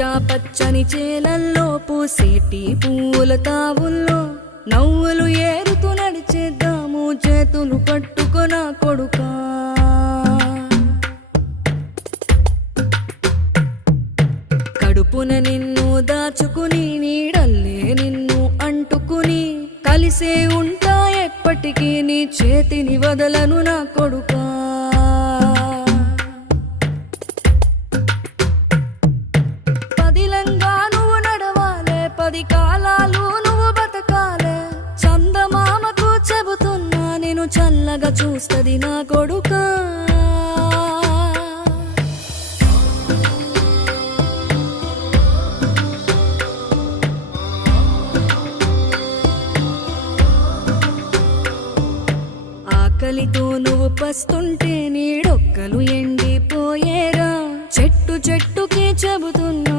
పచ్చా పచ్చని చేలల్లో పూసేటి పూల తావుల్లో నవ్వులు ఏరుతూ నడిచేద్దాము చేతులు పట్టుకొన కొడుకా. కడుపున నిన్ను దాచుకుని నీడల్లే నిన్ను అంటుకుని కలిసే ఉంటా ఎప్పటికీ నీ చేతిని వదలను నా కొడుకా. పదిలంగా నువ్వు నడవాలే, 10 కాలాలు నువ్వు బతకాలే. చందమామకు చెబుతున్నా నేను చల్లగా చూస్తది నా కొడుకా. ఆకలితో నువ్వు పస్తుంటే నీడొక్కలు ఎండిపోయేరా. చెట్టు చెట్టుకి చెబుతున్నా